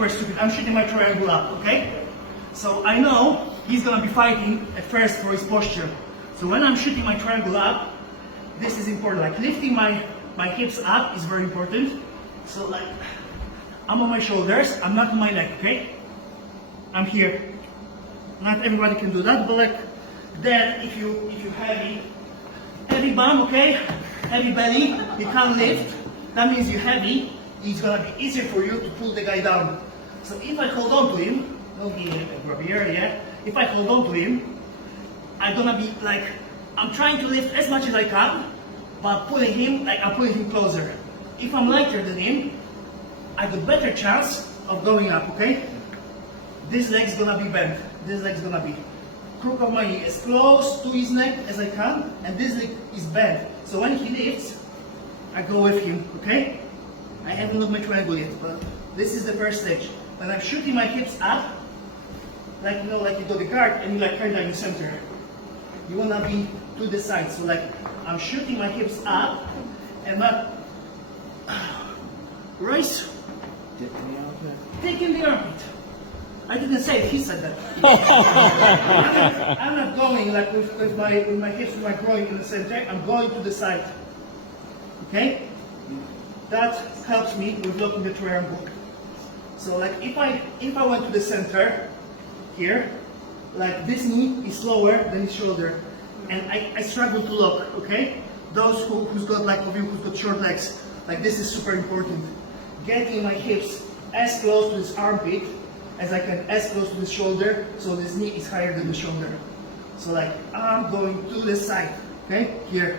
super stupid. I'm shooting my triangle up, okay? So I know he's gonna be fighting at first for his posture. So when I'm shooting my triangle up, this is important. Like lifting my hips up is very important. So like, I'm on my shoulders, I'm not on my neck, okay? I'm here. Not everybody can do that, but like, then if you heavy bum, okay? Heavy belly, you can't lift. That means you're heavy. It's gonna be easier for you to pull the guy down. So if I hold on to him, don't be grab here, yeah? If I hold on to him, I'm gonna be like, I'm trying to lift as much as I can, but pulling him, like I'm pulling him closer. If I'm lighter than him, I have a better chance of going up, okay? This leg's gonna be bent. This leg's gonna be crook of my knee as close to his neck as I can, and this leg is bent. So when he lifts, I go with him, okay? I haven't looked my triangle yet, but this is the first stage. When I'm shooting my hips up, like you know, like you do the guard and you like kind of in the center. You wanna be to the side. So like I'm shooting my hips up and not Royce, taking the armpit. I didn't say it, he said that. I'm not going like with my hips, with my groin in the center. I'm going to the side. Okay? That helps me with locking the triangle. So like if I went to the center here, like this knee is lower than his shoulder, and I struggle to lock. Okay? Those who's got like of you who's got short legs, like this is super important. Getting my hips as close to this armpit as I can, as close to the shoulder, so this knee is higher than the shoulder. So like I'm going to the side. Okay? Here.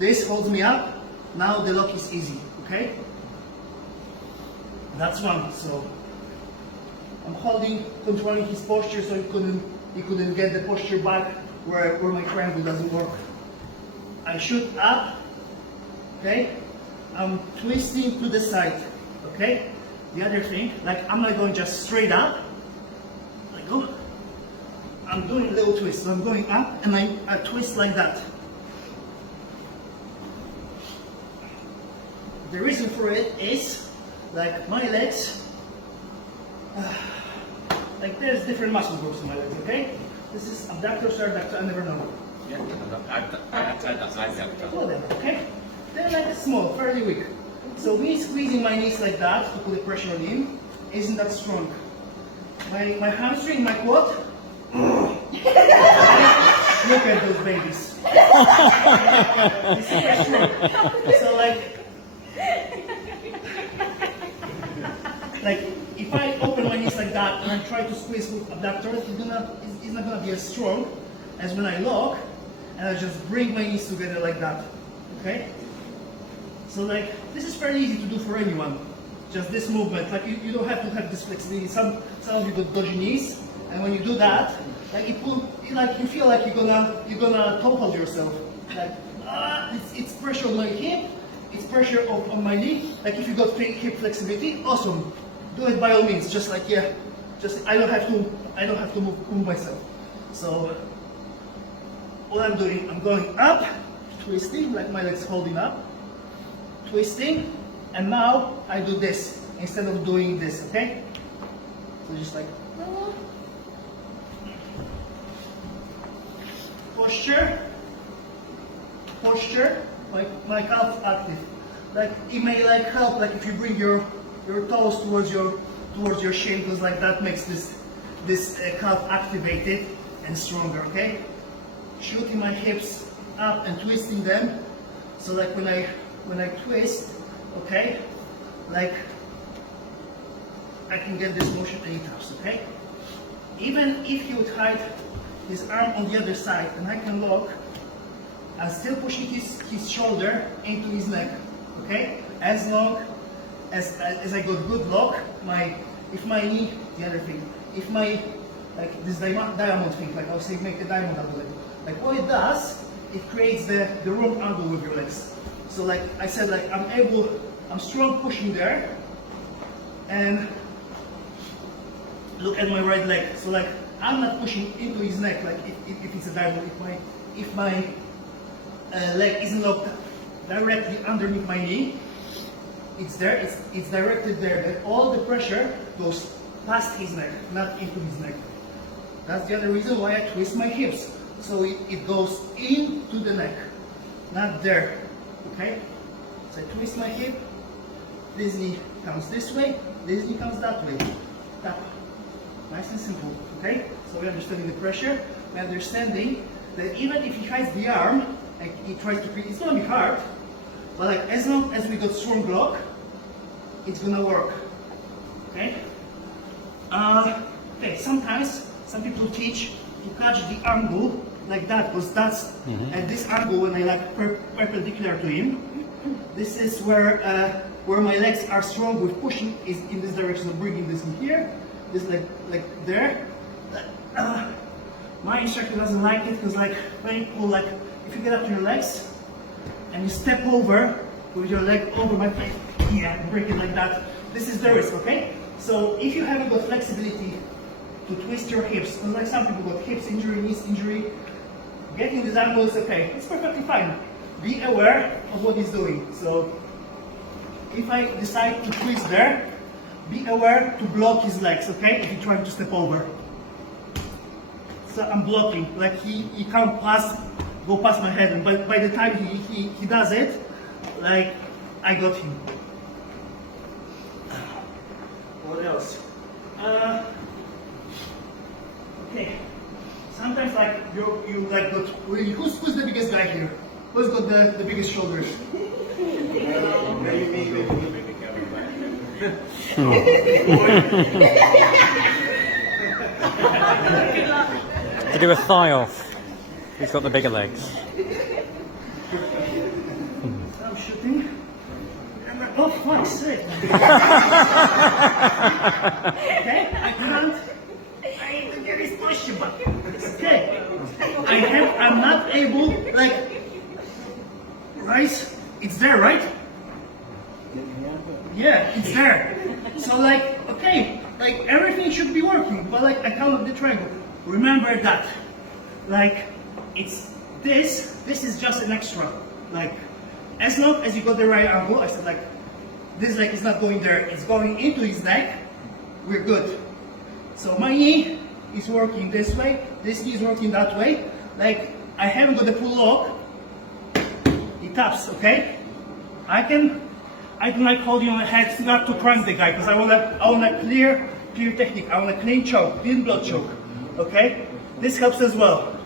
This holds me up. Now the lock is easy, okay? That's one. So I'm holding, controlling his posture so he couldn't get the posture back where my triangle doesn't work. I shoot up, okay? I'm twisting to the side, okay? The other thing, like I'm not going just straight up, like go. I'm doing a little twist, so I'm going up and I twist like that. The reason for it is, like my legs, like there's different muscle groups in my legs, okay? This is abductor, adductor, I never know. Yeah, adductor. Whatever, okay? They're like small, fairly weak. So me squeezing my knees like that to put the pressure on him isn't that strong. My hamstring, my quad, look at those babies. It's super strong. So like if I open my knees like that and I try to squeeze with abductor, it's not gonna be as strong as when I lock and I just bring my knees together like that. Okay? So like this is fairly easy to do for anyone. Just this movement. Like you don't have to have this flexibility. Some of you got dodgy knees, and when you do that, like you feel like you're gonna topple yourself. Like it's pressure on my hip. It's pressure on my knee. Like if you got hip flexibility, awesome. Do it by all means. Just like I don't have to move myself. So all I'm doing, I'm going up, twisting, like my legs holding up, twisting, and now I do this instead of doing this. Okay? So just like posture. Like my calf active. Like it may like help like if you bring your toes towards your shin, because like that makes this calf activated and stronger. Okay? Shooting my hips up and twisting them. So like when I twist, okay, like I can get this motion and it taps. Okay? Even if he would hide his arm on the other side and I can lock, I'm still pushing his shoulder into his neck, okay? As long as I got good lock, if my knee, the other thing, if my, like this diamond thing, like I was saying, make the diamond angle, like what it does, it creates the rope angle with your legs. So like I said, like I'm strong pushing there, and look at my right leg. So like I'm not pushing into his neck, like if it's a diamond, if my leg isn't locked directly underneath my knee, it's there, it's directed there, that all the pressure goes past his neck, not into his neck. That's the other reason why I twist my hips. So it goes into the neck, not there, okay? So I twist my hip, this knee comes this way, this knee comes that way. Tap. Nice and simple, okay? So we're understanding the pressure, we're understanding that even if he hides the arm, like he tries to create, it's gonna be hard, but like as long as we got strong block, it's gonna work, okay? Okay, sometimes some people teach to catch the angle like that, because that's at this angle when I like perpendicular to him. This is where my legs are strong with pushing is in this direction, so bringing this in here, this like there. My instructor doesn't like it because like when you pull, like if you get up to your legs and you step over with your leg over my face, yeah, break it like that. This is the risk, okay? So if you haven't got flexibility to twist your hips, because like some people got hips injury, knees injury, getting this angle is okay. It's perfectly fine. Be aware of what he's doing. So if I decide to twist there, be aware to block his legs, okay? If you're trying to step over. So I'm blocking, like he can't go past my head, and by the time he does it, like I got him. What else? Okay. Sometimes like you like got really, who's the biggest guy here? Who's got the biggest shoulders? To do a thigh off. He's got the bigger legs. I'm shooting. And like, oh fuck's sake. Okay, I can't. I get his posture, but it's okay. I'm not able, like, right? It's there, right? Yeah, it's there. So like, okay, like everything should be working, but like I count the triangle. Remember that, like, it's this is just an extra. Like, as long as you got the right angle, I said like, this leg is not going there, it's going into his neck, we're good. So my knee is working this way, this knee is working that way. Like, I haven't got the full lock, he taps, okay? I can like hold you on the head not to crank the guy, because I want a clear technique. I want a clean choke, clean blood choke. Okay? This helps as well.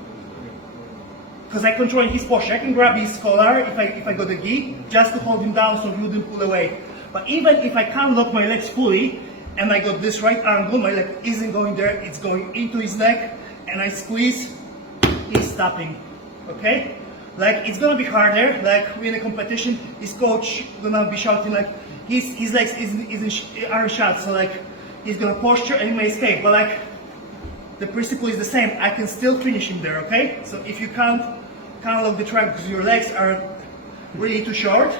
Because I control his posture. I can grab his collar if I got the gi, just to hold him down so he wouldn't pull away. But even if I can't lock my legs fully, and I got this right angle, my leg isn't going there, it's going into his neck, and I squeeze, he's stopping. Okay? Like, it's gonna be harder, like in a competition, his coach gonna be shouting like, his legs aren't shut, so like, he's gonna posture and he may escape, but like, the principle is the same. I can still finish him there, okay? So if you can't lock the track because your legs are really too short,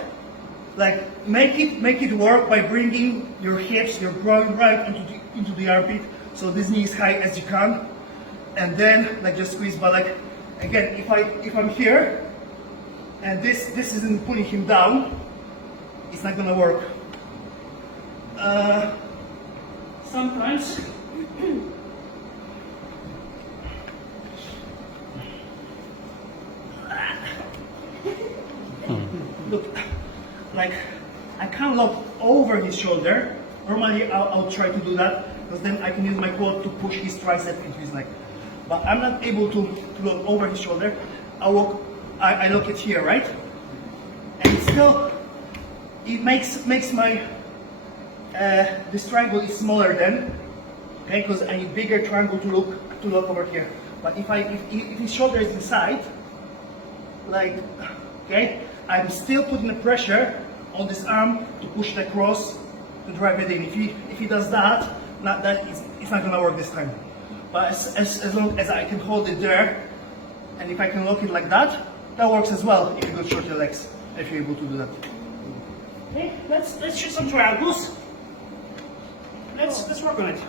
like, make it work by bringing your hips, your groin right into the armpit, so this knee is high as you can, and then like just squeeze. But like, again, if I'm here and this isn't pulling him down, it's not gonna work. Sometimes look, like I can't lock over his shoulder. Normally I'll try to do that, because then I can use my quad to push his tricep into his neck. But I'm not able to look over his shoulder. I look it here, right? And still, it makes my this triangle is smaller then, okay? Because I need bigger triangle to look over here. But if his shoulder is inside, like, okay, I'm still putting the pressure on this arm to push it across to drive it in. If he does that, it's not gonna work this time. But as long as I can hold it there, and if I can lock it like that, that works as well if you got shorter legs, if you're able to do that. Okay, let's shoot some triangles. Let's work on it.